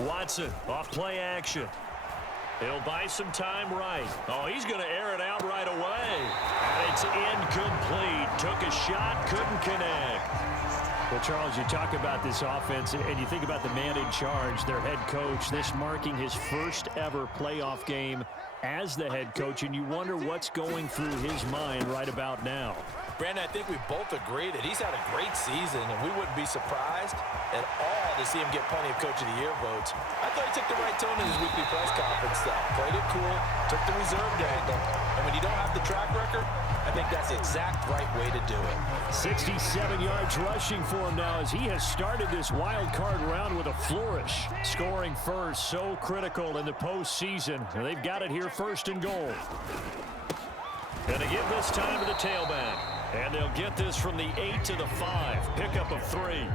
Watson off play action. He'll buy some time right. Oh, he's going to air it out right away. And it's incomplete. Took a shot, couldn't connect. Well, Charles, you talk about this offense, and you think about the man in charge, their head coach, this marking his first ever playoff game as the head coach, and you wonder what's going through his mind right about now. Brandon, I think we both agree that he's had a great season, and we wouldn't be surprised at all to see him get plenty of Coach of the Year votes. I thought he took the right tone in his weekly press conference, though. Played it cool, took the reserved angle, and when you don't have the track record, I think that's the exact right way to do it. 67 yards rushing for him now as he has started this wild card round with a flourish. Scoring first, so critical in the postseason. They've got it here first and goal. Going to give this time to the tailback. And they'll get this from the 8 to the 5. Pickup of 3.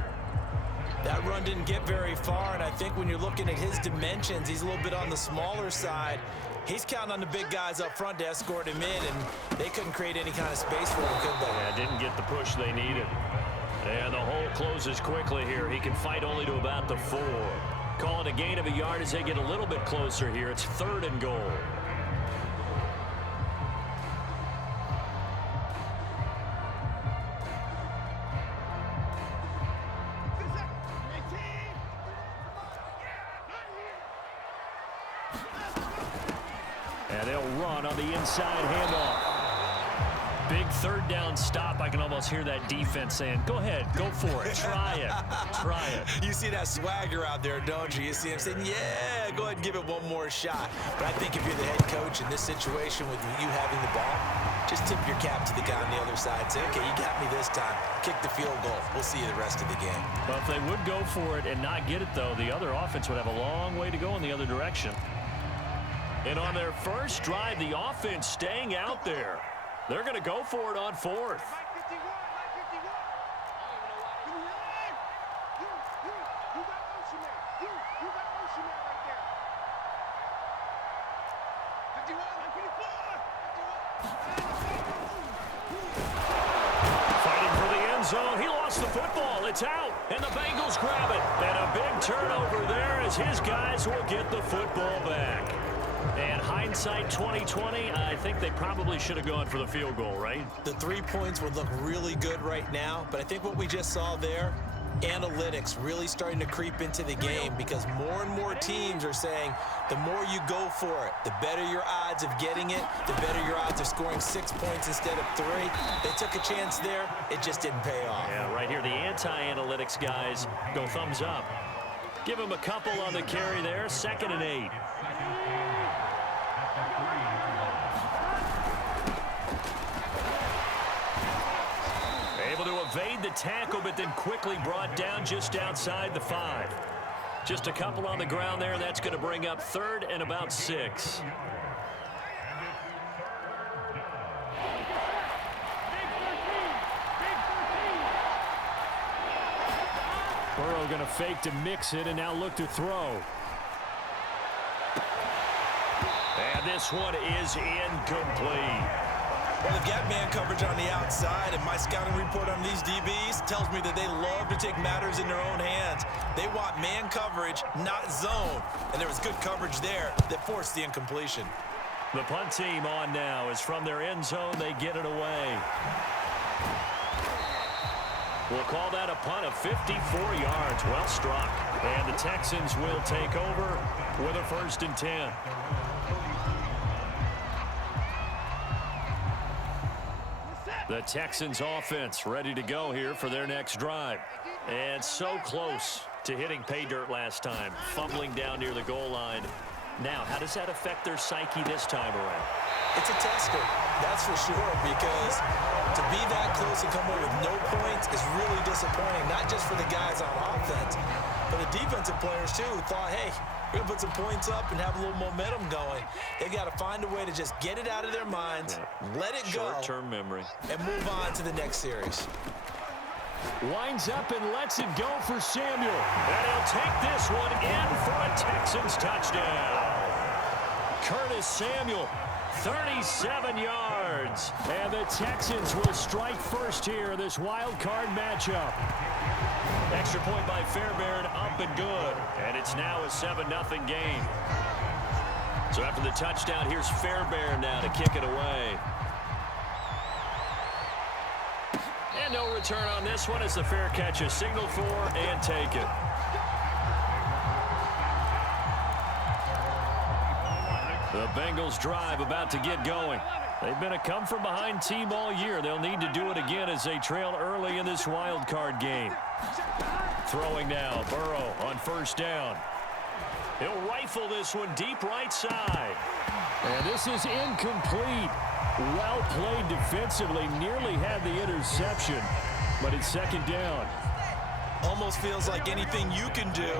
That run didn't get very far, and I think when you're looking at his dimensions, he's a little bit on the smaller side. He's counting on the big guys up front to escort him in, and they couldn't create any kind of space for him, could they? Yeah, didn't get the push they needed. And the hole closes quickly here. He can fight only to about the 4. Calling a gain of a yard as they get a little bit closer here. It's 3rd and goal. And they'll run on the inside handoff. Big 3rd down stop. I can almost hear that defense saying, go ahead, go for it. Try it. Try it. You see that swagger out there, don't you? You see him saying, yeah, go ahead and give it one more shot. But I think if you're the head coach in this situation with you having the ball, just tip your cap to the guy on the other side. Say, okay, you got me this time. Kick the field goal. We'll see you the rest of the game. Well, if they would go for it and not get it, though, the other offense would have a long way to go in the other direction. And on their first drive, the offense staying out there. They're going to go for it on 4th. Fighting for the end zone. He lost the football. It's out. And the Bengals grab it. And a big turnover there as his guys will get the football back. And hindsight 2020, I think they probably should have gone for the field goal, right? The 3 points would look really good right now, but I think what we just saw there, analytics really starting to creep into the game because more and more teams are saying the more you go for it, the better your odds of getting it, the better your odds of scoring 6 points instead of 3. They took a chance there. It just didn't pay off. Yeah, right here, the anti-analytics guys go thumbs up. Give them a couple on the carry there, 2nd and 8. Able to evade the tackle, but then quickly brought down just outside the 5. Just a couple on the ground there, and that's going to bring up 3rd and about 6. Burrow going to fake to mix it and now look to throw. And this one is incomplete. Well, they've got man coverage on the outside, and my scouting report on these DBs tells me that they love to take matters in their own hands. They want man coverage, not zone. And there was good coverage there that forced the incompletion. The punt team on now is from their end zone. They get it away. We'll call that a punt of 54 yards. Well struck. And the Texans will take over with a 1st and 10. The Texans offense ready to go here for their next drive. And so close to hitting pay dirt last time. Fumbling down near the goal line. Now, how does that affect their psyche this time around? It's a tester, that's for sure, because to be that close and come away with no points is really disappointing, not just for the guys on offense, but the defensive players, too, who thought, hey, we're going to put some points up and have a little momentum going. They've got to find a way to just get it out of their minds, let it go, short-term memory, and move on to the next series. Winds up and lets it go for Samuel. And he'll take this one in for a Texans touchdown. Curtis Samuel 37 yards. And the Texans will strike first here, this wild card matchup. Extra point by Fairbairn, up and good. And it's now a 7-0 game. So after the touchdown, here's Fairbairn now to kick it away. And no return on this one as the fair catch is signaled for and taken. The Bengals drive about to get going. They've been a come-from-behind team all year. They'll need to do it again as they trail early in this wild card game. Throwing now, Burrow on first down. He'll rifle this one deep right side. And this is incomplete. Well played defensively. Nearly had the interception, but it's second down. Almost feels like anything you can do,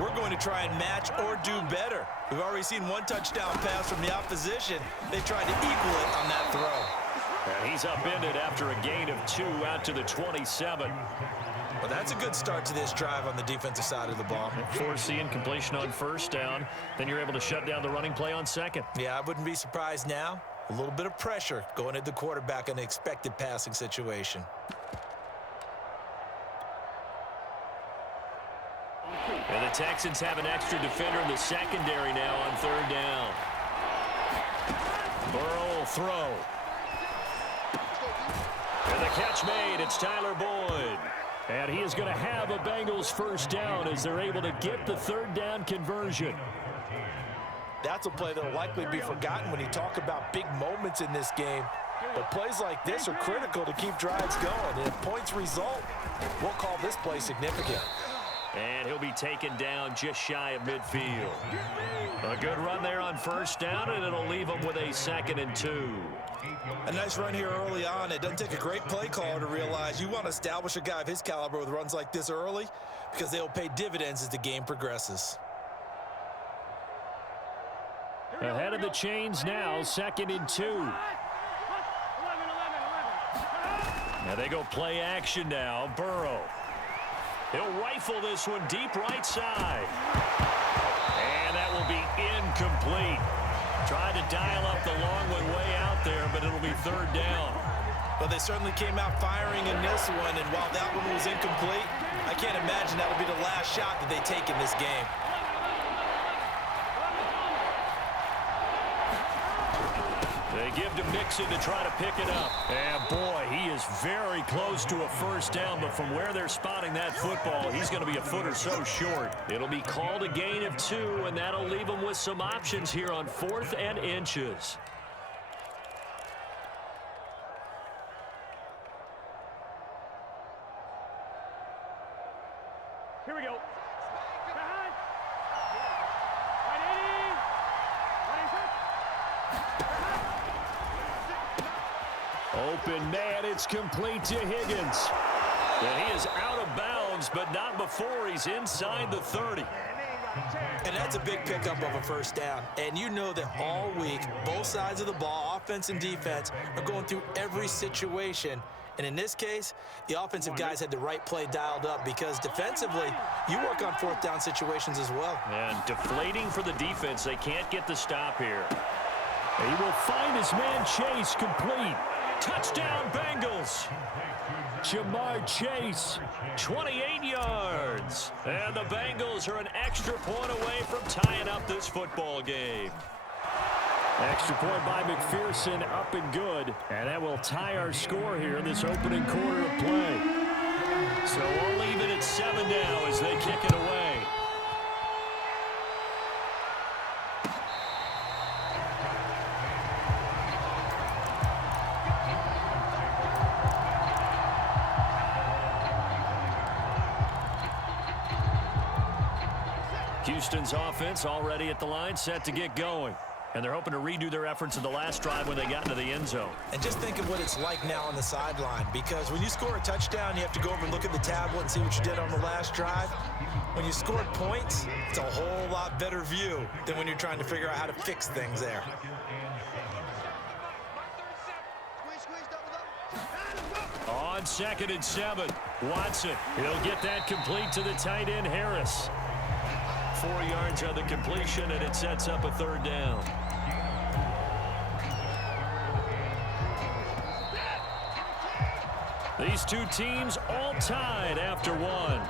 we're going to try and match or do better. We've already seen one touchdown pass from the opposition. They tried to equal it on that throw. And he's upended after a gain of 2 out to the 27. Well, that's a good start to this drive on the defensive side of the ball. Force the incompletion on first down. Then you're able to shut down the running play on second. Yeah, I wouldn't be surprised now. A little bit of pressure going at the quarterback in an expected passing situation. And the Texans have an extra defender in the secondary now on third down. Burrow will throw. And the catch made. It's Tyler Boyd. And he is going to have a Bengals first down as they're able to get the third down conversion. That's a play that will likely be forgotten when you talk about big moments in this game. But plays like this are critical to keep drives going. And if points result, we'll call this play significant. And he'll be taken down just shy of midfield. A good run there on first down, and it'll leave him with a 2nd and 2. A nice run here early on. It doesn't take a great play caller to realize you want to establish a guy of his caliber with runs like this early because they'll pay dividends as the game progresses. Ahead of the chains now, 2nd and 2. Now they go play action now. Burrow. He'll rifle this one deep right side. And that will be incomplete. Tried to dial up the long one way out there, but it'll be third down. Well, they certainly came out firing in this one, and while that one was incomplete, I can't imagine that'll be the last shot that they take in this game. They give to Mixon to try to pick it up. And boy, he is very close to a first down, but from where they're spotting that football, he's going to be a foot or so short. It'll be called a gain of 2, and that'll leave them with some options here on 4th and inches. Here we go. Open man, it's complete to Higgins. And he is out of bounds, but not before he's inside the 30. And that's a big pickup of a first down. And you know that all week, both sides of the ball, offense and defense, are going through every situation. And in this case, the offensive guys had the right play dialed up because defensively, you work on 4th down situations as well. And deflating for the defense. They can't get the stop here. He will find his man Chase complete. Touchdown, Bengals. Jamar Chase. 28 yards. And the Bengals are an extra point away from tying up this football game. Extra point by McPherson, up and good. And that will tie our score here in this opening quarter of play. So we'll leave it at 7 now as they kick it away. Houston's offense already at the line, set to get going. And they're hoping to redo their efforts in the last drive when they got into the end zone. And just think of what it's like now on the sideline, because when you score a touchdown, you have to go over and look at the tablet and see what you did on the last drive. When you score points, it's a whole lot better view than when you're trying to figure out how to fix things there. On 2nd and 7, Watson. He'll get that complete to the tight end, Harris. 4 yards on the completion, and it sets up a third down. These two teams all tied after one.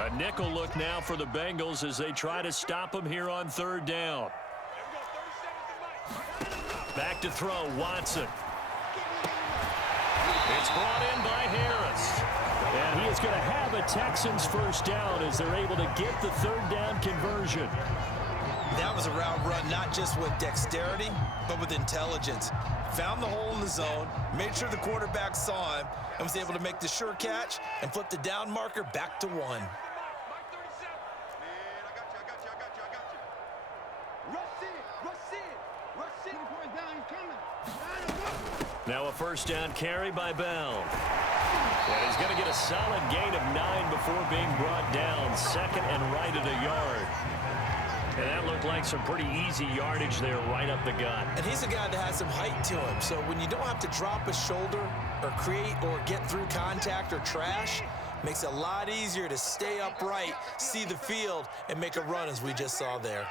A nickel look now for the Bengals as they try to stop them here on third down. Back to throw, Watson. It's brought in by Harris. And he is going to have a Texans first down as they're able to get the third down conversion. That was a route run not just with dexterity, but with intelligence. Found the hole in the zone, made sure the quarterback saw him, and was able to make the sure catch and flip the down marker back to 1. Now a first down carry by Bell. And he's going to get a solid gain of 9 before being brought down. Second and right at a yard. And that looked like some pretty easy yardage there right up the gut. And he's a guy that has some height to him. So when you don't have to drop a shoulder or create or get through contact or trash, makes it a lot easier to stay upright, see the field, and make a run as we just saw there.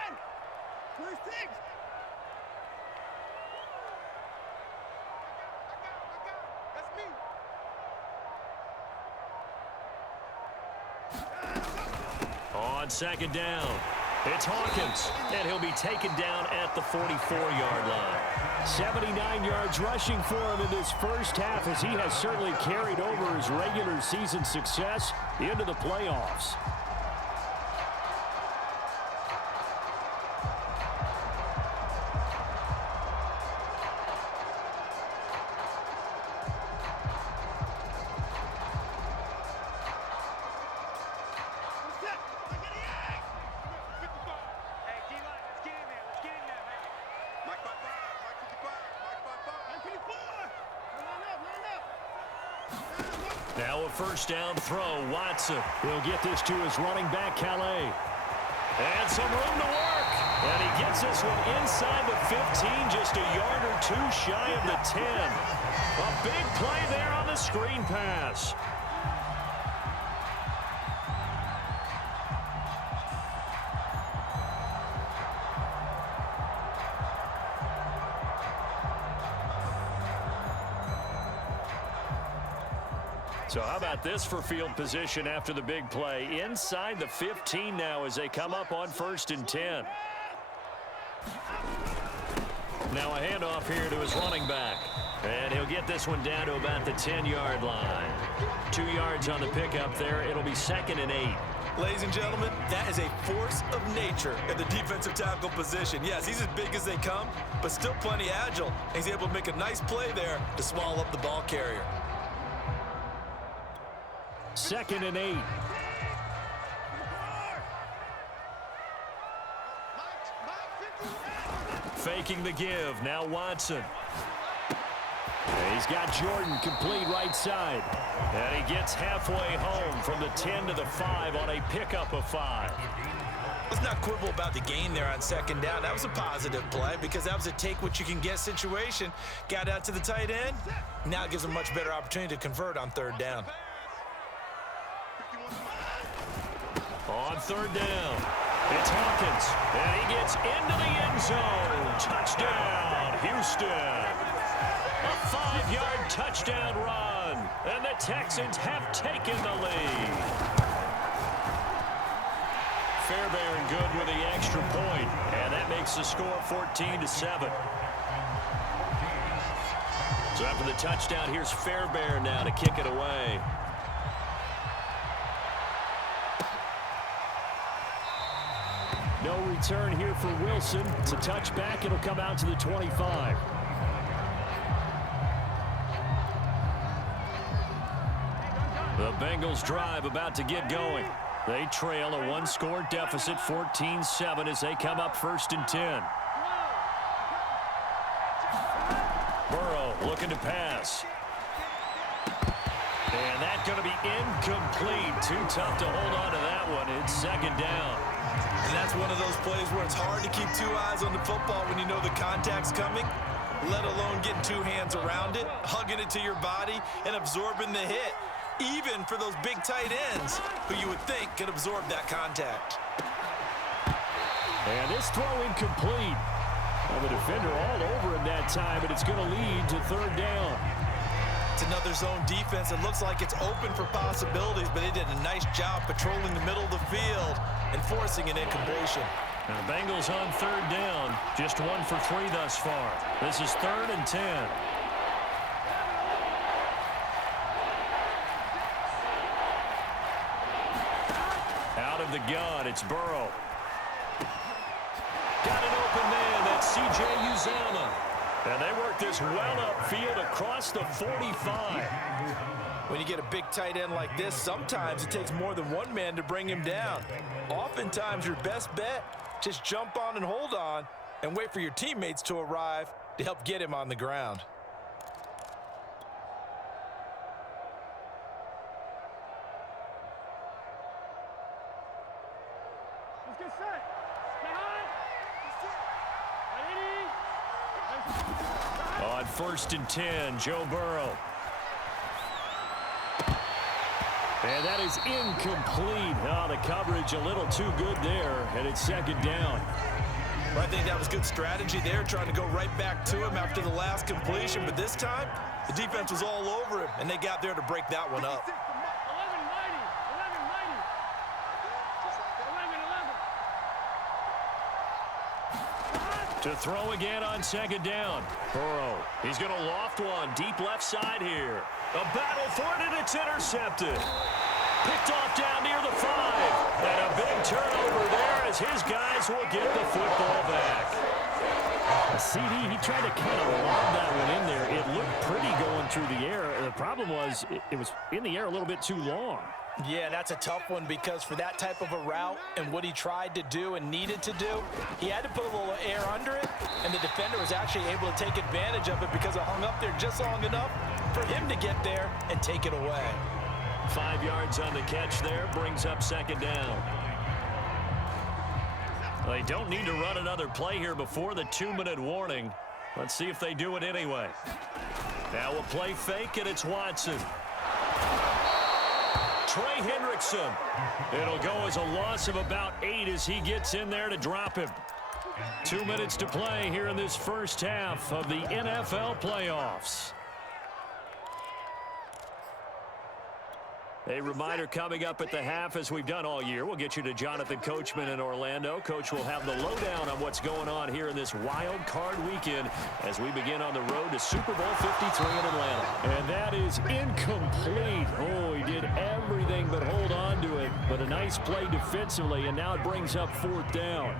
On second down, it's Hawkins, and he'll be taken down at the 44-yard line. 79 yards rushing for him in this first half as he has certainly carried over his regular season success into the playoffs. Now a first down throw, Watson. He'll get this to his running back, Calais. And some room to work. And he gets this one inside the 15, just a yard or two shy of the 10. A big play there on the screen pass. So how about this for field position after the big play? Inside the 15 now as they come up on first and 10. Now a handoff here to his running back. And he'll get this one down to about the 10-yard line. 2 yards on the pickup there. It'll be second and 8. Ladies and gentlemen, that is a force of nature at the defensive tackle position. Yes, he's as big as they come, but still plenty agile. And he's able to make a nice play there to swallow up the ball carrier. Second and 8. Faking the give. Now Watson. And he's got Jordan complete right side. And he gets halfway home from the 10 to the 5 on a pickup of 5. Let's not quibble about the gain there on second down. That was a positive play because that was a take-what-you-can-get situation. Got out to the tight end. Now it gives him a much better opportunity to convert on third down. On third down, it's Hawkins, and he gets into the end zone. Touchdown, Houston. A 5-yard touchdown run, and the Texans have taken the lead. Fairbairn good with the extra point, and that makes the score 14-7. So after the touchdown, here's Fairbairn now to kick it away. No return here for Wilson. It's a touchback. It'll come out to the 25. The Bengals drive about to get going. They trail a one-score deficit, 14-7, as they come up first and 10. Burrow looking to pass. And that's going to be incomplete. Too tough to hold on to that one. It's second down. And that's one of those plays where it's hard to keep 2 eyes on the football when you know the contact's coming, let alone getting 2 hands around it, hugging it to your body, and absorbing the hit, even for those big tight ends who you would think could absorb that contact. And this throw incomplete. Well, the defender all over him that time, but it's going to lead to third down. It's another zone defense. It looks like it's open for possibilities, but they did a nice job patrolling the middle of the field and forcing an incompletion. Now the Bengals on third down, just 1 for 3 thus far. This is 3rd and 10. Out of the gun, it's Burrow. Got an open man, that's C.J. Uzomah. And they work this well upfield across the 45. When you get a big tight end like this, sometimes it takes more than one man to bring him down. Oftentimes, your best bet, just jump on and hold on and wait for your teammates to arrive to help get him on the ground. Let's get set. Stay high. On 1st and 10, Joe Burrow. And that is incomplete. Oh, the coverage a little too good there, and it's 2nd down. Well, I think that was good strategy there, trying to go right back to him after the last completion. But this time, the defense was all over him, and they got there to break that one up. 11-90. To throw again on 2nd down. Burrow, he's going to loft one deep left side here. A battle for it, and it's intercepted. Picked off down near the 5. And a big turnover there as his guys will get the football back. A CD, he tried to kind of lob that one in there. It looked pretty going through the air. The problem was it was in the air a little bit too long. Yeah, that's a tough one because for that type of a route and what he tried to do and needed to do, he had to put a little air under it, and the defender was actually able to take advantage of it because it hung up there just long enough for him to get there and take it away. 5 yards on the catch there, brings up 2nd down. They don't need to run another play here before the 2-minute warning. Let's see if they do it anyway. Now a play fake, and it's Watson. Trey Hendrickson. It'll go as a loss of about 8 as he gets in there to drop him. 2 minutes to play here in this first half of the NFL playoffs. A reminder coming up at the half, as we've done all year. We'll get you to Jonathan Coachman in Orlando. Coach will have the lowdown on what's going on here in this wild card weekend as we begin on the road to Super Bowl 53 in Atlanta. And that is incomplete. Oh, he did everything but hold on to it. But a nice play defensively, and now it brings up 4th down.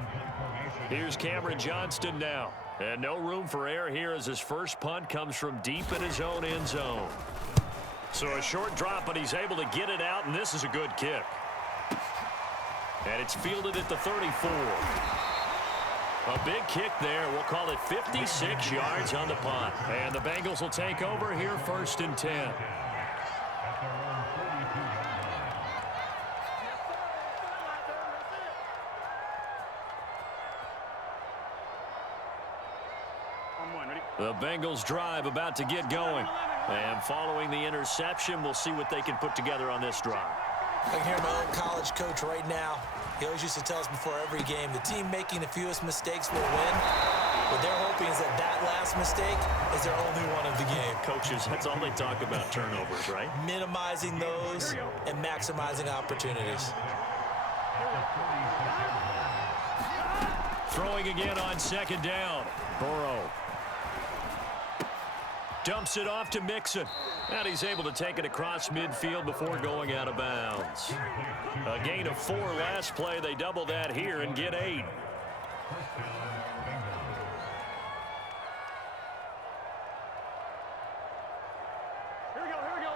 Here's Cameron Johnston now. And no room for error here as his first punt comes from deep in his own end zone. So a short drop, but he's able to get it out, and this is a good kick. And it's fielded at the 34. A big kick there. We'll call it 56 yards on the punt. And the Bengals will take over here 1st and 10. The Bengals drive about to get going. And following the interception, we'll see what they can put together on this drive. I can hear my old college coach right now. He always used to tell us before every game, the team making the fewest mistakes will win. What they're hoping is that that last mistake is their only one of the game. Coaches, that's all they talk about, turnovers, right? Minimizing those and maximizing opportunities. Throwing again on 2nd down. Burrow dumps it off to Mixon. And he's able to take it across midfield before going out of bounds. A gain of 4 last play. They double that here and get 8. Here we go, here we go.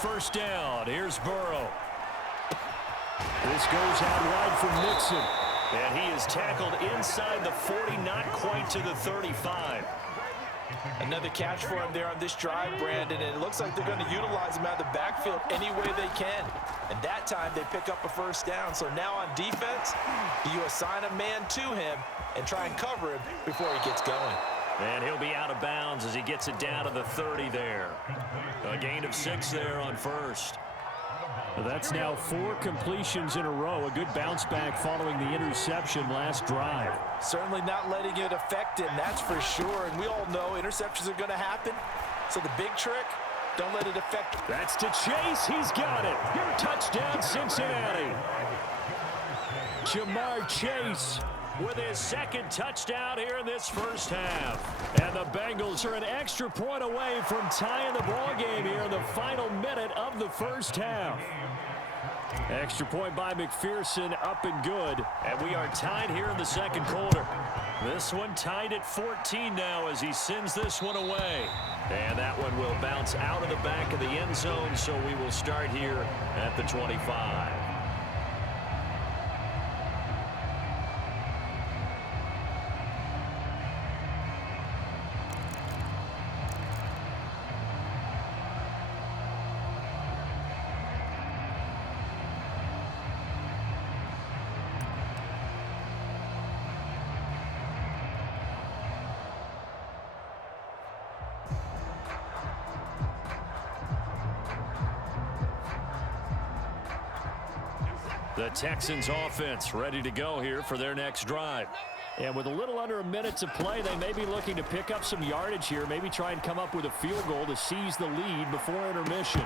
180. 1st down. Here's Burrow. This goes out wide for Mixon. And he is tackled inside the 40, not quite to the 35. Another catch for him there on this drive, Brandon, and it looks like they're going to utilize him out of the backfield any way they can. And that time they pick up a 1st down. So now on defense, do you assign a man to him and try and cover him before he gets going? And he'll be out of bounds as he gets it down to the 30 there. A gain of 6 there on 1st. That's now 4 completions in a row. A good bounce back following the interception last drive. Certainly not letting it affect him, that's for sure. And we all know interceptions are going to happen. So the big trick, don't let it affect him. That's to Chase. He's got it. Touchdown, Cincinnati. Jamar Chase with his second touchdown here in this first half. And the Bengals are an extra point away from tying the ball game here in the final minute of the first half. Extra point by McPherson, up and good. And we are tied here in the second quarter. This one tied at 14 now as he sends this one away. And that one will bounce out of the back of the end zone, so we will start here at the 25. The Texans offense ready to go here for their next drive. And with a little under a minute to play, they may be looking to pick up some yardage here, maybe try and come up with a field goal to seize the lead before intermission.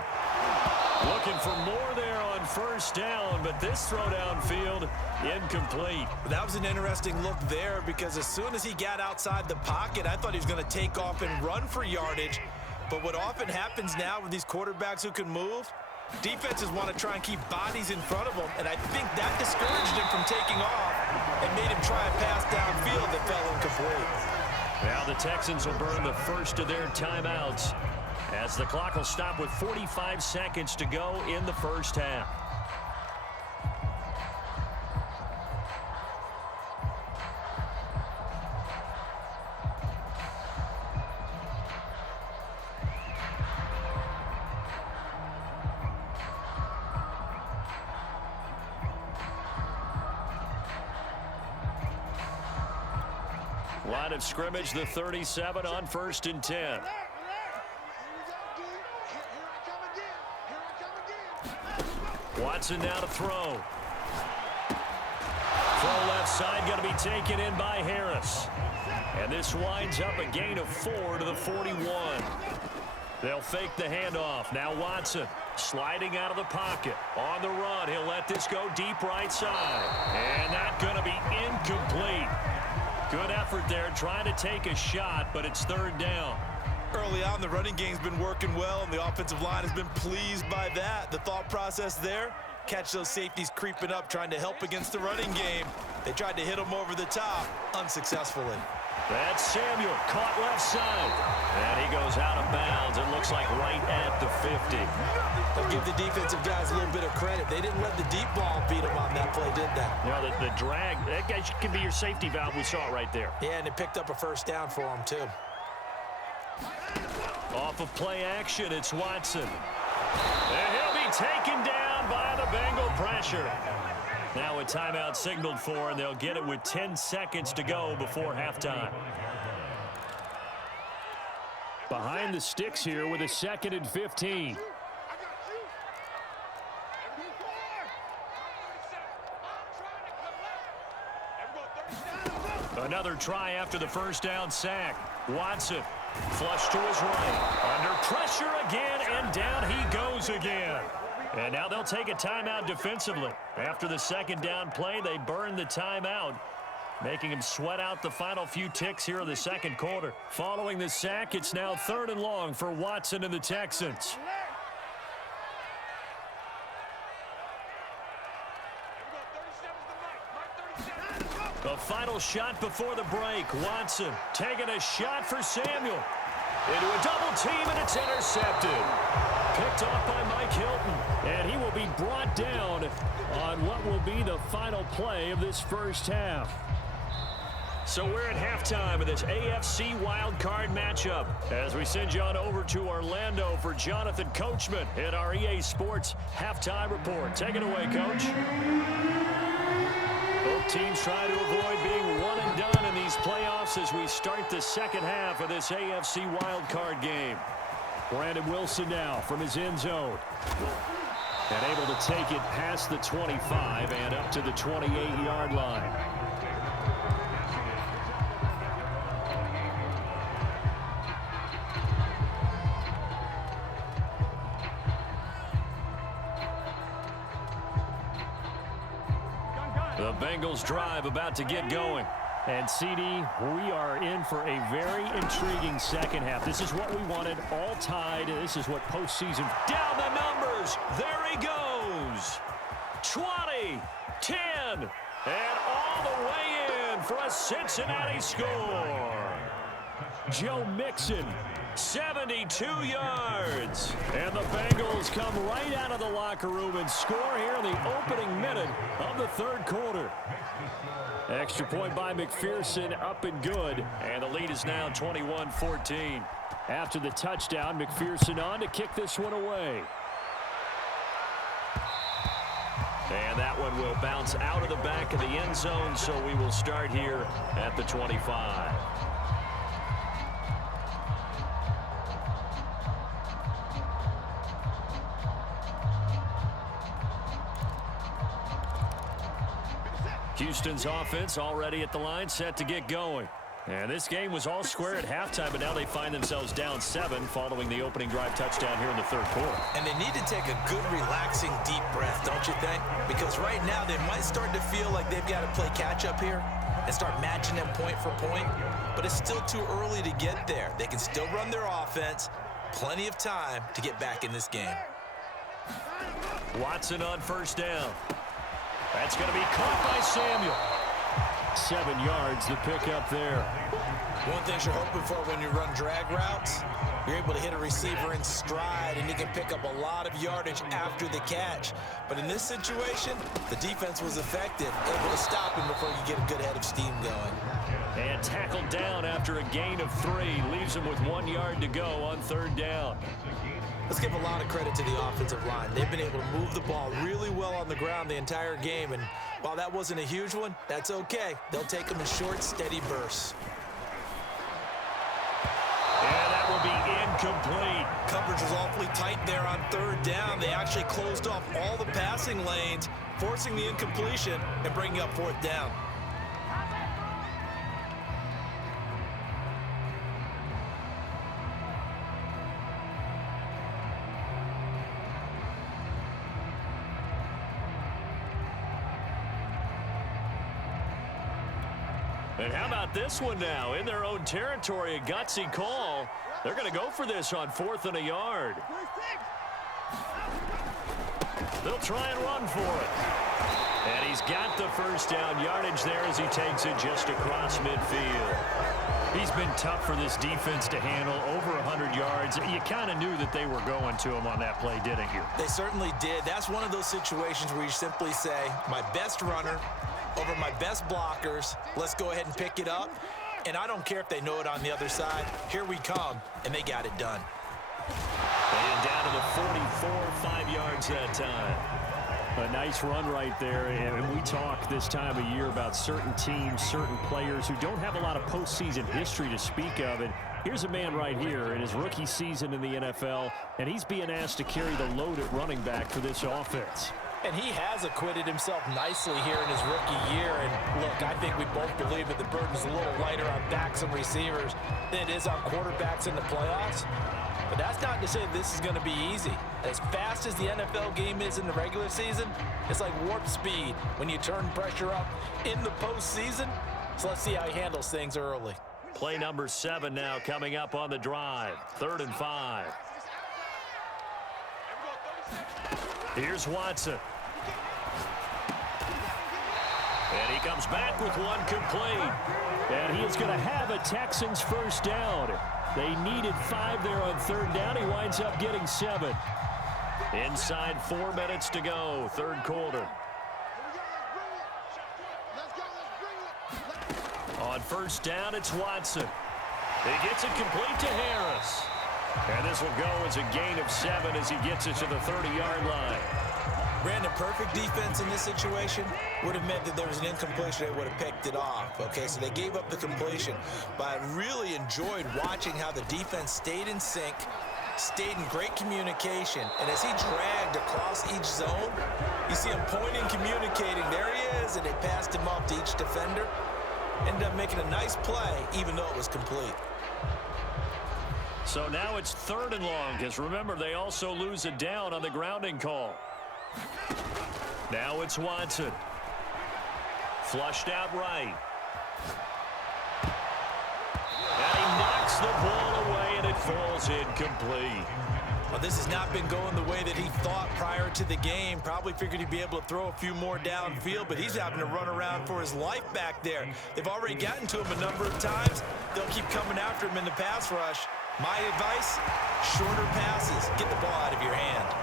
Looking for more there on first down, but this throw downfield incomplete. That was an interesting look there because as soon as he got outside the pocket, I thought he was going to take off and run for yardage. But what often happens now with these quarterbacks who can move, defenses want to try and keep bodies in front of them, and I think that discouraged him from taking off and made him try a pass downfield that fell incomplete. Now the Texans will burn the first of their timeouts as the clock will stop with 45 seconds to go in the first half. Line of scrimmage, the 37 on 1st and 10. Watson now to throw. Throw left side, going to be taken in by Harris. And this winds up a gain of 4 to the 41. They'll fake the handoff. Now Watson sliding out of the pocket. On the run, he'll let this go deep right side. And that's going to be incomplete. Good effort there, trying to take a shot, but it's 3rd down. Early on, the running game's been working well, and the offensive line has been pleased by that. The thought process there, catch those safeties creeping up, trying to help against the running game. They tried to hit him over the top, unsuccessfully. That's Samuel, caught left side. And he goes out of bounds. It looks like right at the 50. I'll give the defensive guys a little bit of credit. They didn't let the deep ball beat them on that play, did they? You know, the drag, that guy can be your safety valve. We saw it right there. Yeah, and it picked up a first down for him, too. Off of play action, it's Watson. And he'll be taken down by the Bengal pressure. Now a timeout signaled for, and they'll get it with 10 seconds to go before halftime. Behind the sticks here with a 2nd and 15. Another try after the first down sack. Watson, flush to his right. Under pressure again, and down he goes again. And now they'll take a timeout defensively. After the 2nd down play, they burn the timeout, making him sweat out the final few ticks here in the 2nd quarter. Following the sack, it's now 3rd and long for Watson and the Texans. The final shot before the break. Watson taking a shot for Samuel. Into a double team, and it's intercepted. Picked off by Mike Hilton. And he will be brought down on what will be the final play of this first half. So we're at halftime of this AFC wildcard matchup as we send you on over to Orlando for Jonathan Coachman in our EA Sports Halftime Report. Take it away, Coach. Both teams try to avoid being one and done in these playoffs as we start the 2nd half of this AFC wildcard game. Brandon Wilson now from his end zone. And able to take it past the 25 and up to the 28-yard line. The Bengals drive about to get going. And, CD, we are in for a very intriguing second half. This is what we wanted, all tied. This is what postseason. Down the numbers. There he goes. 20, 10, and all the way in for a Cincinnati score. Joe Mixon, 72 yards. and the Bengals come right out of the locker room and score here in the opening minute of the third quarter. Extra point by McPherson, up and good. And the lead is now 21-14. After the touchdown, McPherson on to kick this one away. And that one will bounce out of the back of the end zone, so we will start here at the 25. Houston's offense already at the line, set to get going. And this game was all square at halftime, but now they find themselves down 7 following the opening drive touchdown here in the third quarter. And they need to take a good, relaxing, deep breath, don't you think? Because right now they might start to feel like they've got to play catch-up here and start matching them point for point. But it's still too early to get there. They can still run their offense. Plenty of time to get back in this game. Watson on first down. That's going to be caught by Samuel. 7 yards to pick up there. One thing you're hoping for when you run drag routes, you're able to hit a receiver in stride, and you can pick up a lot of yardage after the catch. But in this situation, the defense was effective, able to stop him before you get a good head of steam going. And tackled down after a gain of 3. Leaves him with 1 yard to go on third down. Let's give a lot of credit to the offensive line. They've been able to move the ball really well on the ground the entire game. And while that wasn't a huge one, that's okay. They'll take them in short, steady bursts. And that will be incomplete. Coverage was awfully tight there on third down. They actually closed off all the passing lanes, forcing the incompletion and bringing up fourth down. And how about this one now? In their own territory, a gutsy call. They're going to go for this on 4th and a yard. They'll try and run for it. And he's got the first down yardage there as he takes it just across midfield. He's been tough for this defense to handle, over 100 yards. You kind of knew that they were going to him on that play, didn't you? They certainly did. That's one of those situations where you simply say, my best runner over my best blockers, let's go ahead and pick it up. And I don't care if they know it on the other side. Here we come, and they got it done. And down to the 44, 5 yards that time. A nice run right there, and we talk this time of year about certain teams, certain players who don't have a lot of postseason history to speak of. And here's a man right here in his rookie season in the NFL, and he's being asked to carry the load at running back for this offense. And he has acquitted himself nicely here in his rookie year. And look, I think we both believe that the burden's a little lighter on backs and receivers than it is on quarterbacks in the playoffs. But that's not to say this is going to be easy. As fast as the NFL game is in the regular season, it's like warp speed when you turn pressure up in the postseason. So let's see how he handles things early. Play number 7 now coming up on the drive. 3rd and 5. Here's Watson. And he comes back with one complete. And he is going to have a Texans first down. They needed 5 there on third down. He winds up getting 7. Inside 4 minutes to go, third quarter. On first down, it's Watson. He gets it complete to Harris. And this will go as a gain of 7 as he gets it to the 30-yard line. Brandon, perfect defense in this situation would have meant that there was an incompletion. They would have picked it off. Okay, so they gave up the completion. But I really enjoyed watching how the defense stayed in sync, stayed in great communication, and as he dragged across each zone, you see him pointing, communicating. There he is, and they passed him off to each defender. Ended up making a nice play, even though it was complete. So now it's 3rd and long, because remember, they also lose a down on the grounding call. Now it's Watson. Flushed out right. And he knocks the ball away, and it falls incomplete. Well, this has not been going the way that he thought prior to the game. Probably figured he'd be able to throw a few more downfield, but he's having to run around for his life back there. They've already gotten to him a number of times. They'll keep coming after him in the pass rush. My advice, shorter passes. Get the ball out of your hand.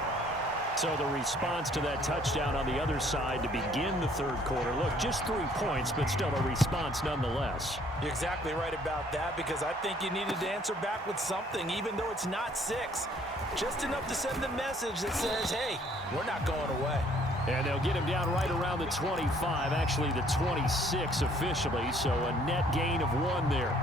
So the response to that touchdown on the other side to begin the 3rd quarter. Look, just 3 points, but still a response nonetheless. You're exactly right about that, because I think you needed to answer back with something, even though it's not 6. Just enough to send the message that says, hey, we're not going away. And they'll get him down right around the 25, actually the 26 officially, so a net gain of 1 there.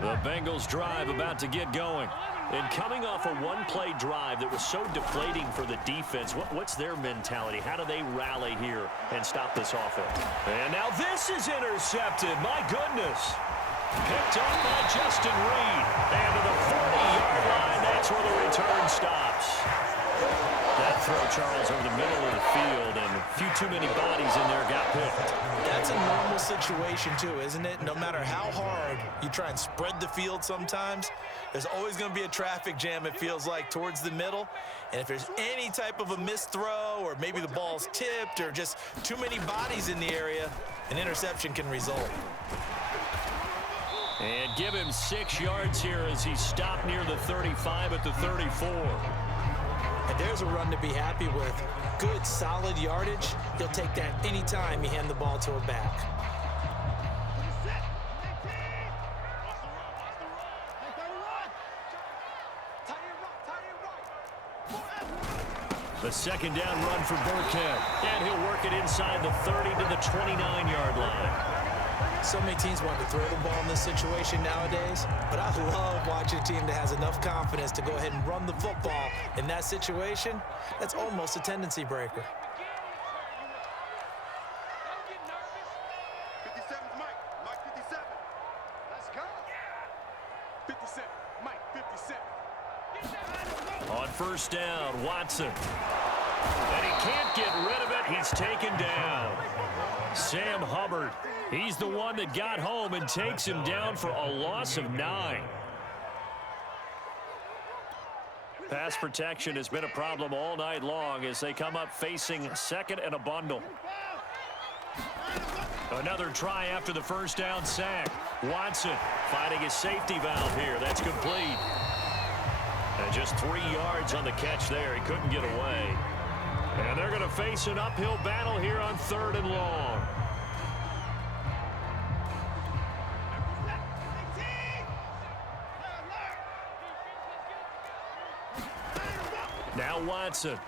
The Bengals drive about to get going. And coming off a one-play drive that was so deflating for the defense, what's their mentality? How do they rally here and stop this offense? And now this is intercepted. My goodness. Picked up by Justin Reed. And to the 40-yard line, that's where the return stops. That throw, Charles, over the middle of the field, and a few too many bodies in there got picked. That's a normal situation, too, isn't it? No matter how hard you try and spread the field sometimes, there's always going to be a traffic jam, it feels like, towards the middle. And if there's any type of a missed throw, or maybe the ball's tipped, or just too many bodies in the area, an interception can result. And give him 6 yards here as he stopped near the 35 at the 34. And there's a run to be happy with. Good, solid yardage. He'll take that anytime you hand the ball to a back. The 2nd down run for Burkhead. And he'll work it inside the 30 to the 29-yard line. So many teams want to throw the ball in this situation nowadays, but I love watching a team that has enough confidence to go ahead and run the football. In that situation, that's almost a tendency breaker. 57, Mike. Mike 57. Let's go. 57, Mike 57. On 1st down, Watson. And he can't get rid of it. He's taken down. Sam Hubbard. He's the one that got home and takes him down for a loss of 9. Pass protection has been a problem all night long as they come up facing 2nd and a bundle. Another try after the 1st down sack. Watson finding his safety valve here. That's complete. And just 3 yards on the catch there. He couldn't get away. And they're going to face an uphill battle here on 3rd and long. Now Watson.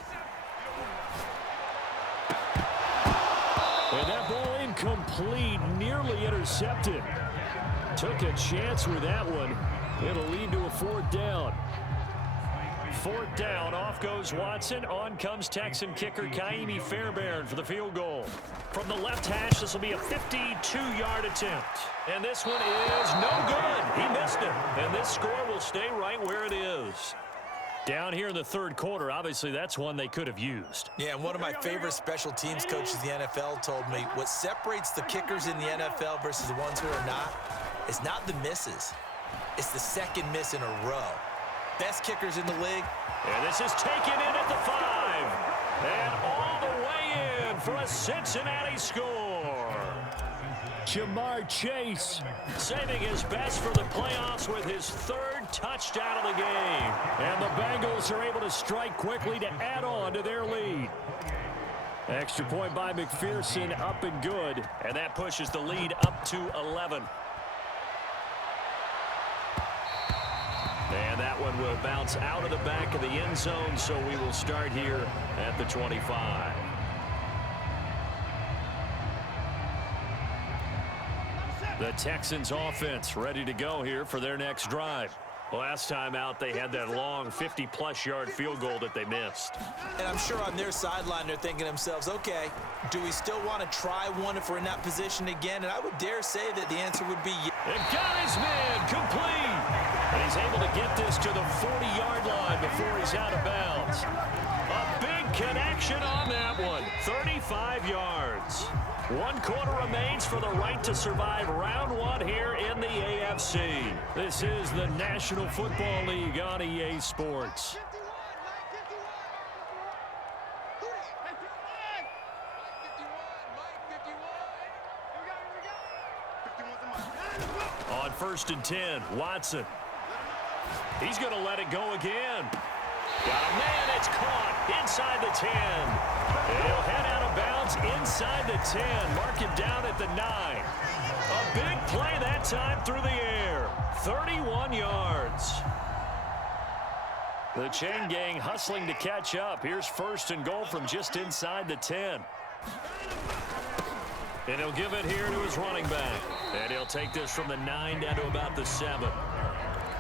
And that ball incomplete, nearly intercepted. Took a chance with that one. It'll lead to a 4th down. 4th down, off goes Watson. On comes Texan kicker Kaimi Fairbairn for the field goal. From the left hash, this will be a 52-yard attempt. And this one is no good. He missed it. And this score will stay right where it is. Down here in the 3rd quarter, obviously that's one they could have used. Yeah, and one of my favorite special teams coaches in the NFL told me what separates the kickers in the NFL versus the ones who are not is not the misses. It's the 2nd miss in a row. Best kickers in the league. And this is taken in at the 5. And all the way in for a Cincinnati score. Jamar Chase saving his best for the playoffs with his 3rd touchdown of the game. And the Bengals are able to strike quickly to add on to their lead. Extra point by McPherson, up and good. And that pushes the lead up to 11. And that That one will bounce out of the back of the end zone, so we will start here at the 25. The Texans offense ready to go here for their next drive. Last time out, they had that long 50-plus yard field goal that they missed. And I'm sure on their sideline, they're thinking to themselves, okay, do we still want to try one if we're in that position again? And I would dare say that the answer would be yes. And got his man complete. And he's able to get this to the 40-yard line before he's out of bounds. A big connection on that one. 35 yards. 1 quarter remains for the right to survive round 1 here in the AFC. This is the National Football League on EA Sports. On 1st and 10, Watson. He's going to let it go again. Got a man, it's caught inside the 10. And he'll head out of bounds inside the 10. Mark him down at the 9. A big play that time through the air. 31 yards. The chain gang hustling to catch up. Here's 1st and goal from just inside the 10. And he'll give it here to his running back. And he'll take this from the 9 down to about the 7.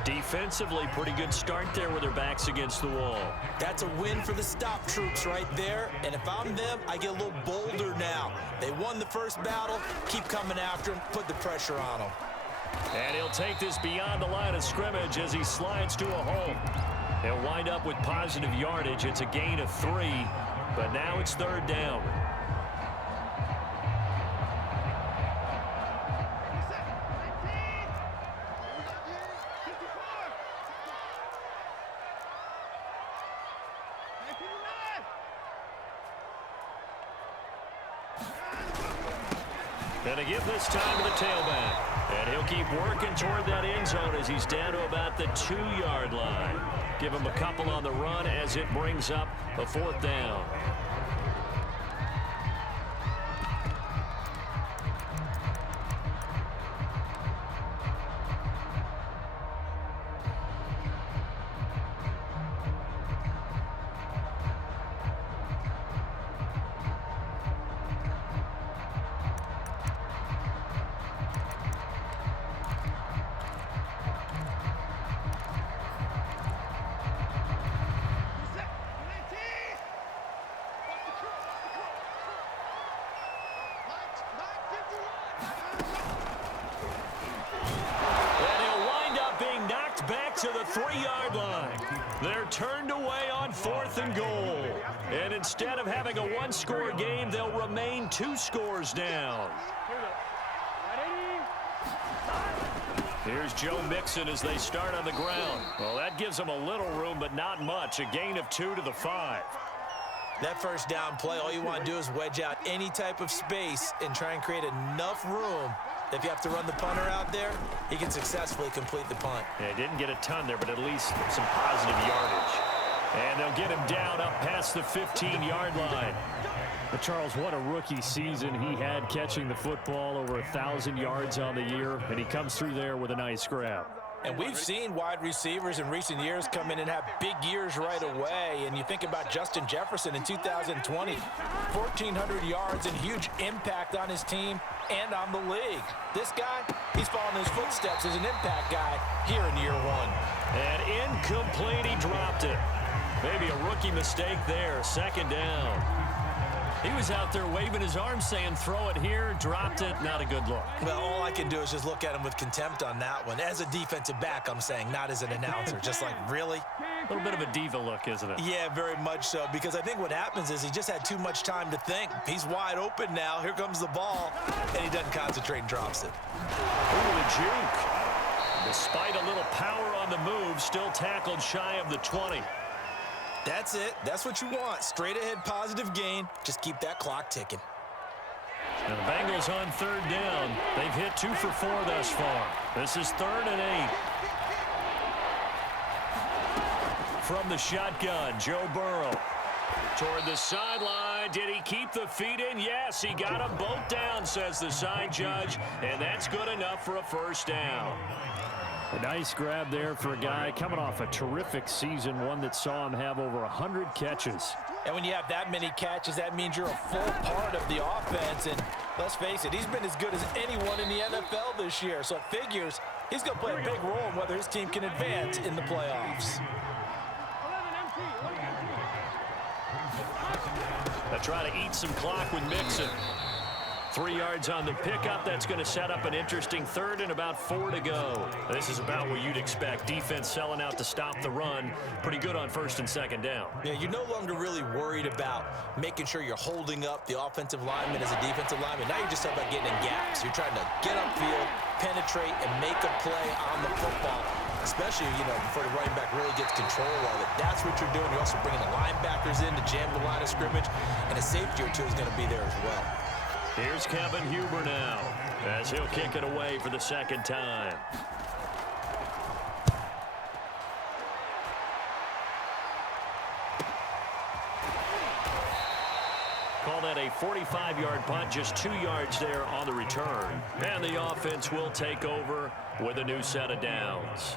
Defensively, pretty good start there with their backs against the wall. That's a win for the stop troops right there. And if I'm them, I get a little bolder now. They won the first battle. Keep coming after them. Put the pressure on them. And he'll take this beyond the line of scrimmage as he slides to a hole. He'll wind up with positive yardage. It's a gain of 3, but now it's 3rd down. And to give this time to the tailback. And he'll keep working toward that end zone as he's down to about the 2-yard line. Give him a couple on the run as it brings up a 4th down. To the 3-yard line. They're turned away on 4th and goal. And instead of having a 1-score game, they'll remain 2 scores down. Here's Joe Mixon as they start on the ground. Well, that gives them a little room, but not much. A gain of 2 to the 5. That first down play, all you want to do is wedge out any type of space and try and create enough room. If you have to run the punter out there, he can successfully complete the punt. Yeah, didn't get a ton there, but at least some positive yardage. And they'll get him down up past the 15-yard line. But Charles, what a rookie season he had catching the football, over 1,000 yards on the year, and he comes through there with a nice grab. And we've seen wide receivers in recent years come in and have big years right away. And you think about Justin Jefferson in 2020, 1,400 yards and huge impact on his team and on the league. This guy, he's following his footsteps as an impact guy here in year 1. And incomplete, he dropped it. Maybe a rookie mistake there, 2nd down. He was out there waving his arms saying, throw it here, dropped it, not a good look. Well, all I can do is just look at him with contempt on that one. As a defensive back, I'm saying, not as an announcer. Just like, really? A little bit of a diva look, isn't it? Yeah, very much so, because I think what happens is he just had too much time to think. He's wide open now. Here comes the ball, and he doesn't concentrate and drops it. Ooh, the juke. Despite a little power on the move, still tackled shy of the 20. That's it. That's what you want. Straight ahead positive gain. Just keep that clock ticking. And the Bengals on 3rd down. They've hit 2 for 4 thus far. This is 3rd and 8. From the shotgun, Joe Burrow. Toward the sideline. Did he keep the feet in? Yes, he got them both down, says the side judge. And that's good enough for a 1st down. A nice grab there for a guy coming off a terrific season, one that saw him have over 100 catches. And when you have that many catches, that means you're a full part of the offense. And let's face it, he's been as good as anyone in the NFL this year. So it figures he's going to play a big role in whether his team can advance in the playoffs. They'll try to eat some clock with Mixon. 3 yards on the pickup. That's going to set up an interesting third and about 4 to go. This is about what you'd expect. Defense selling out to stop the run. Pretty good on first and second down. Yeah, you're no longer really worried about making sure you're holding up the offensive lineman as a defensive lineman. Now you're just talking about getting in gaps. You're trying to get upfield, penetrate, and make a play on the football, especially, before the running back really gets control of it. That's what you're doing. You're also bringing the linebackers in to jam the line of scrimmage, and a safety or two is going to be there as well. Here's Kevin Huber now, as he'll kick it away for the second time. Call that a 45-yard punt, just 2 yards there on the return. And the offense will take over with a new set of downs.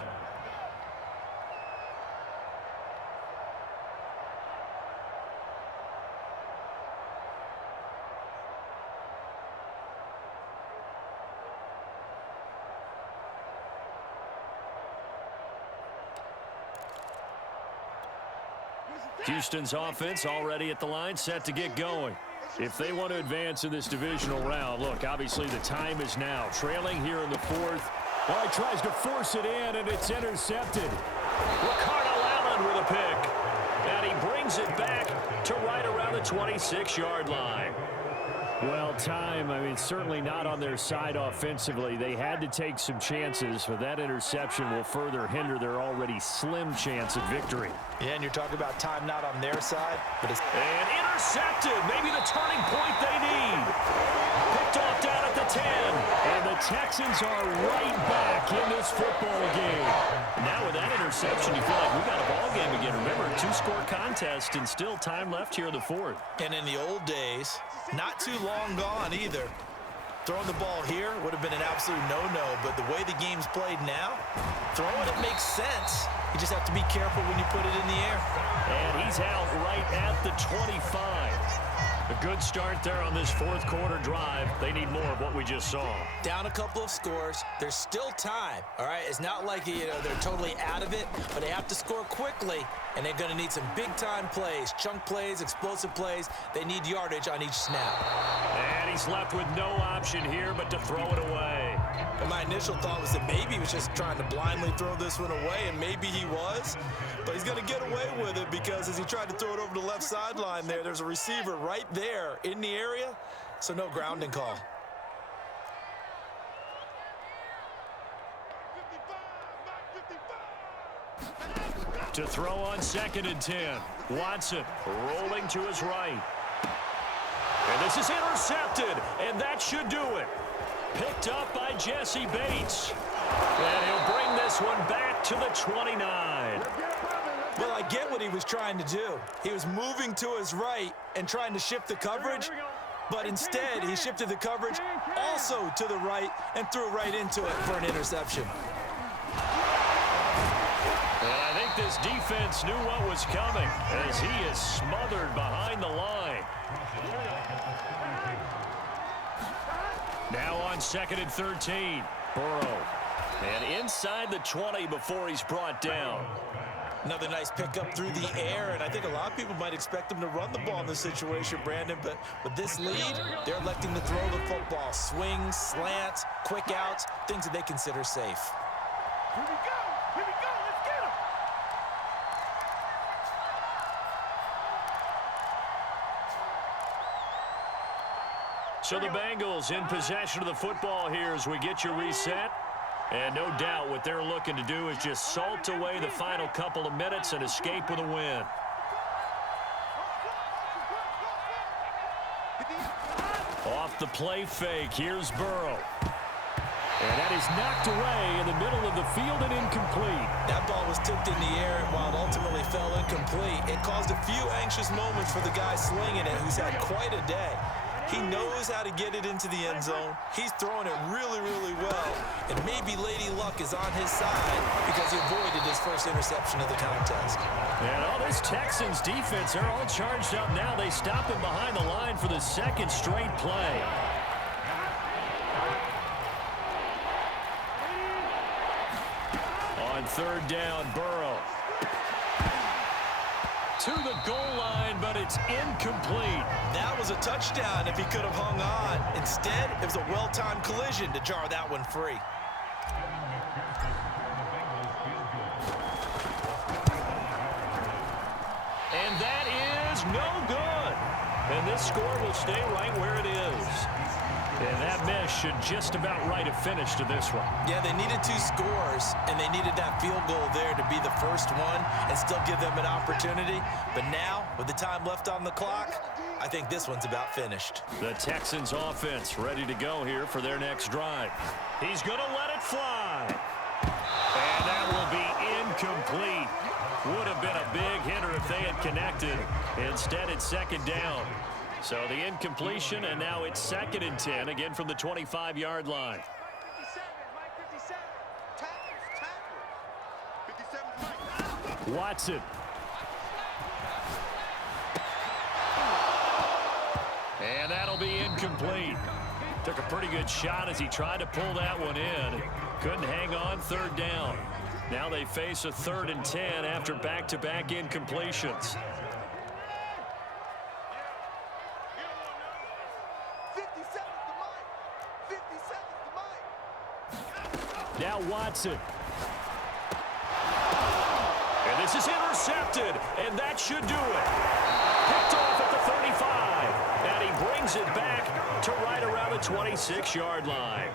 Houston's offense already at the line, set to get going. If they want to advance in this divisional round, look, obviously the time is now. Trailing here in the fourth. Well, he tries to force it in, and it's intercepted. Ricardo Allen with a pick. And he brings it back to right around the 26-yard line. Well, time, certainly not on their side offensively. They had to take some chances, but that interception will further hinder their already slim chance at victory. Yeah, and you're talking about time not on their side, but it's... And intercepted, maybe the turning point they need. Picked off down at the 10. And the Texans are right back in this football game. Now with that interception, you feel like we got a ball game again. Remember, 2-score contest and still time left here in the fourth. And in the old days, not too long gone either. Throwing the ball here would have been an absolute no-no, but the way the game's played now, throwing it makes sense. You just have to be careful when you put it in the air. And he's out right at the 25. A good start there on this fourth quarter drive. They need more of what we just saw. Down a couple of scores. There's still time, all right? It's not like, they're totally out of it, but they have to score quickly, and they're going to need some big-time plays, chunk plays, explosive plays. They need yardage on each snap. And he's left with no option here but to throw it away. And my initial thought was that maybe he was just trying to blindly throw this one away, and maybe he was. But he's going to get away with it because as he tried to throw it over the left sideline there's a receiver right there in the area, so no grounding call. To throw on 2nd and 10. Watson rolling to his right. And this is intercepted, and that should do it. Picked up by Jesse Bates. And he'll bring this one back to the 29. Well, I get what he was trying to do. He was moving to his right and trying to shift the coverage, but instead he shifted the coverage also to the right and threw right into it for an interception. And I think this defense knew what was coming as he is smothered behind the line. Now on 2nd and 13. Burrow. And inside the 20 before he's brought down. Another nice pickup through the air, and I think a lot of people might expect them to run the ball in this situation, Brandon, but with this lead, they're electing to throw the football. Swings, slants, quick outs, things that they consider safe. Here we go, let's get him. So the Bengals in possession of the football here as we get you reset. And no doubt what they're looking to do is just salt away the final couple of minutes and escape with a win. Off the play fake, here's Burrow. And that is knocked away in the middle of the field and incomplete. That ball was tipped in the air, and while it ultimately fell incomplete, it caused a few anxious moments for the guy slinging it, who's had quite a day. He knows how to get it into the end zone. He's throwing it really, really well. And maybe Lady Luck is on his side because he avoided his first interception of the contest. And all this Texans defense, they're all charged up now. They stop him behind the line for the second straight play. On third down, Burrow. To the goal line, but it's incomplete. That was a touchdown if he could have hung on. Instead, it was a well-timed collision to jar that one free. And that is no good. And this score will stay right where it is. And that miss should just about write a finish to this one. Yeah, they needed 2 scores, and they needed that field goal there to be the first one and still give them an opportunity. But now, with the time left on the clock, I think this one's about finished. The Texans offense ready to go here for their next drive. He's going to let it fly. And that will be incomplete. Would have been a big hitter if they had connected. Instead, it's second down. So the incompletion, and now it's 2nd and 10, again from the 25-yard line. 57, Watson. And that'll be incomplete. Took a pretty good shot as he tried to pull that one in. Couldn't hang on, third down. Now they face a 3rd and 10 after back-to-back incompletions. Now Watson. And this is intercepted, and that should do it. Picked off at the 35, and he brings it back to right around the 26-yard line.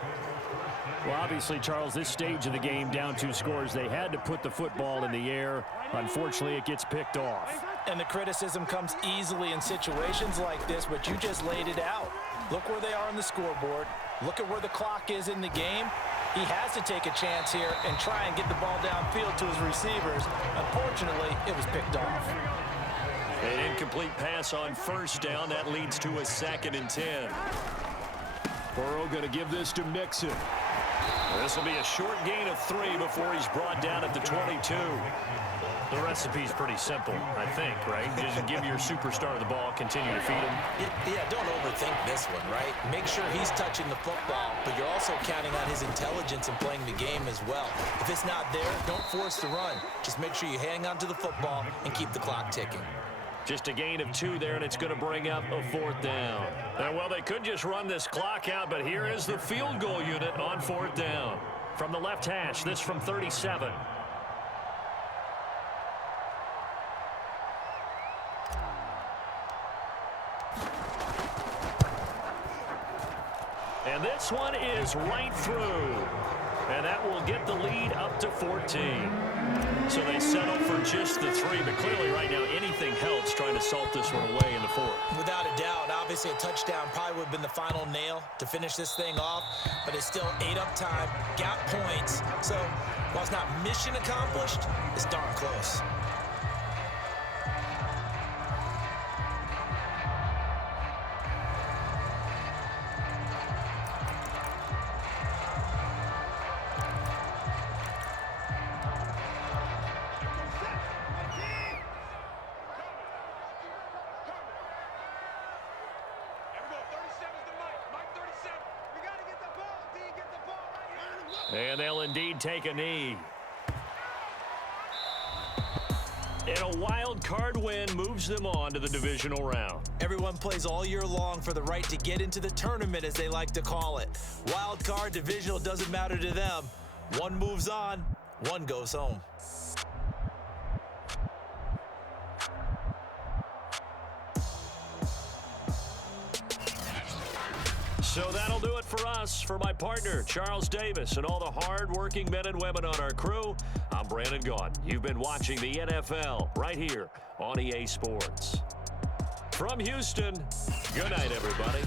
Well, obviously, Charles, this stage of the game, down 2 scores, they had to put the football in the air. Unfortunately, it gets picked off. And the criticism comes easily in situations like this, but you just laid it out. Look where they are on the scoreboard. Look at where the clock is in the game. He has to take a chance here and try and get the ball downfield to his receivers. Unfortunately, it was picked off. An incomplete pass on first down. That leads to a 2nd and 10. Burrow going to give this to Mixon. This will be a short gain of 3 before he's brought down at the 22. The recipe's pretty simple, I think, right? Just give your superstar the ball, continue to feed him. Yeah, don't overthink this one, right? Make sure he's touching the football, but you're also counting on his intelligence in playing the game as well. If it's not there, don't force the run. Just make sure you hang on to the football and keep the clock ticking. Just a gain of 2 there, and it's going to bring up a 4th down. Well, they could just run this clock out, but here is the field goal unit on 4th down. From the left hash, this from 37. And this one is right through. And that will get the lead up to 14. So they settle for just the 3, but clearly right now anything helps trying to salt this one away in the 4th. Without a doubt, obviously a touchdown probably would have been the final nail to finish this thing off, but it's still 8 up time, got points. So while it's not mission accomplished, it's darn close. And they'll indeed take a knee. And a wild card win moves them on to the divisional round. Everyone plays all year long for the right to get into the tournament, as they like to call it. Wild card, divisional, doesn't matter to them. One moves on, one goes home. So that'll do it for us. For my partner, Charles Davis, and all the hard-working men and women on our crew, I'm Brandon Gaudin. You've been watching the NFL right here on EA Sports. From Houston, good night, everybody.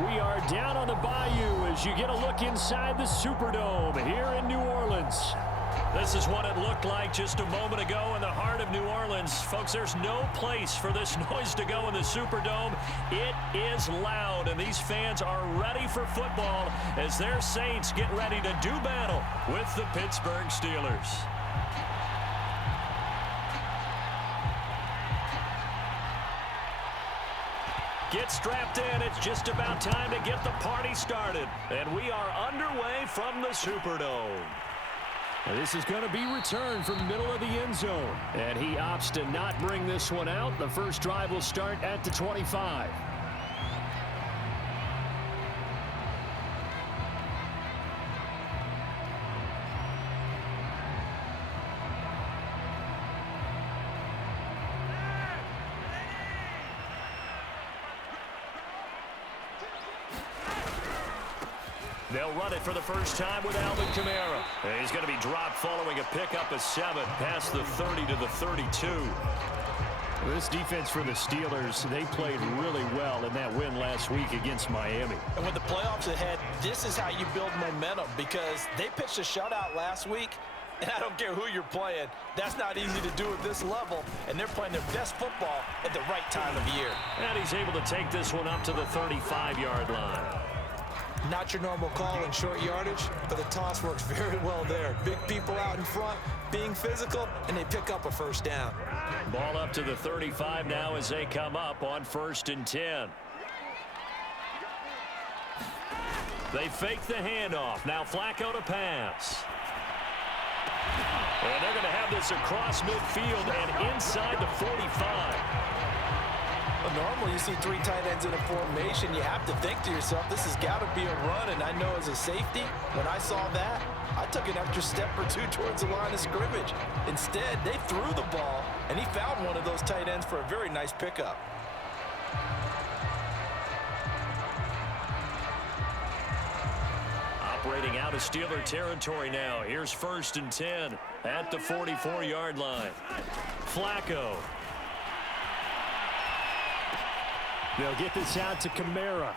We are down on the bayou as you get a look inside the Superdome here in New Orleans. This is what it looked like just a moment ago in the heart of New Orleans. Folks, there's no place for this noise to go in the Superdome. It is loud, and these fans are ready for football as their Saints get ready to do battle with the Pittsburgh Steelers. Get strapped in. It's just about time to get the party started. And we are underway from the Superdome. Now this is going to be returned from the middle of the end zone. And he opts to not bring this one out. The first drive will start at the 25. They'll run it for the first time with Alvin Kamara. And he's going to be dropped following a pickup of 7 past the 30 to the 32. This defense for the Steelers, they played really well in that win last week against Miami. And with the playoffs ahead, this is how you build momentum because they pitched a shutout last week. And I don't care who you're playing. That's not easy to do at this level. And they're playing their best football at the right time of year. And he's able to take this one up to the 35-yard line. Not your normal call in short yardage, but the toss works very well there. Big people out in front, being physical, and they pick up a first down. Ball up to the 35 now as they come up on 1st and 10. They fake the handoff. Now Flacco to pass. And they're going to have this across midfield and inside the 45. Normally, you see 3 tight ends in a formation. You have to think to yourself, this has got to be a run. And I know as a safety, when I saw that, I took an extra step or 2 towards the line of scrimmage. Instead, they threw the ball, and he found one of those tight ends for a very nice pickup. Operating out of Steeler territory now. Here's 1st and 10 at the 44-yard line. Flacco. They'll get this out to Kamara.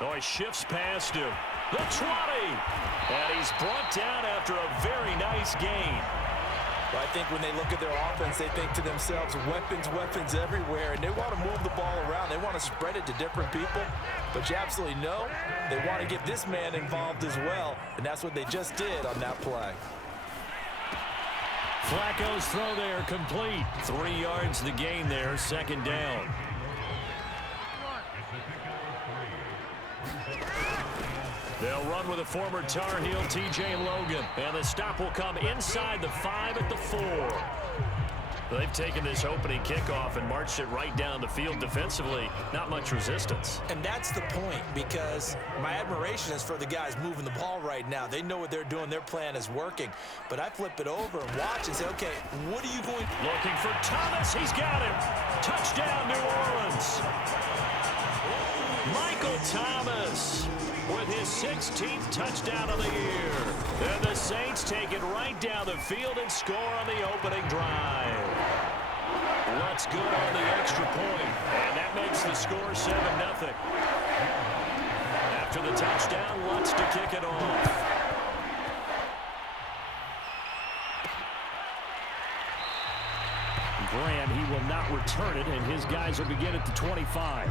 Oh, he shifts past him. The 20. And he's brought down after a very nice gain. Well, I think when they look at their offense, they think to themselves, weapons, weapons everywhere. And they want to move the ball around. They want to spread it to different people. But you absolutely know they want to get this man involved as well. And that's what they just did on that play. Flacco's throw there complete. 3 yards the gain there, 2nd down. They'll run with a former Tar Heel, T.J. Logan. And the stop will come inside the 5 at the 4. They've taken this opening kickoff and marched it right down the field defensively. Not much resistance. And that's the point, because my admiration is for the guys moving the ball right now. They know what they're doing. Their plan is working. But I flip it over and watch and say, okay, what are you going? Looking for Thomas. He's got him. Touchdown, New Orleans. Michael Thomas with his 16th touchdown of the year. And the Saints take it right down the field and score on the opening drive. Lutz good on the extra point, and that makes the score 7-0. After the touchdown, Lutz to kick it off. Graham, he will not return it, and his guys will begin at the 25.